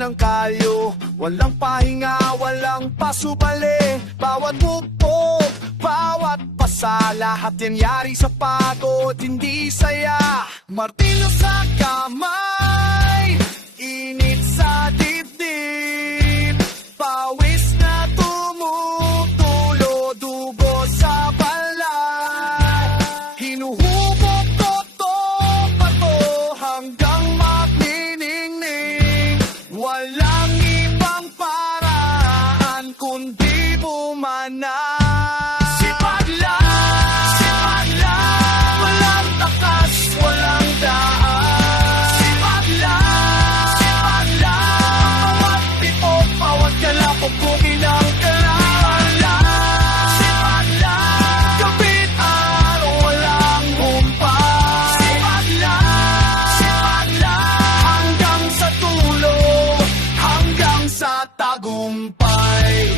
Ng kalyo, walang pahinga, walang pasubali. Bawat bukbog, bawat pasa, lahat yan yari sa pagod, hindi saya. Martilyo sa kamay, init sa dibdib, pawis na tumutulo, dugo sa balat. Hinuhubog ko to, pato, hanggang magniningning. Walang ibang paraan kundi bumanat. Sipag lang, walang takas, walang daan. Sipag lang, bawat pipok, bawat galapok, kumilang kailangan lang. Sipag lang, kapit araw, walang humpas. Sipag lang, hanggang sa tulo, hanggang sa tagumpay.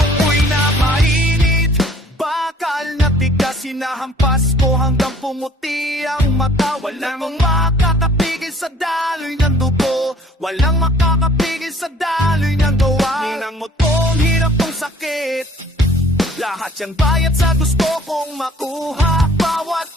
Apoy na mainit, bakal na tigas, hinahampas ko hanggang pumuti ang mata. Walang makakapigil sa daloy ng dugo, walang makakapigil sa daloy ng gawa. Ninang mo tong hirap kong sakit, lahat yan bayad sa gusto kong makuha. Bawat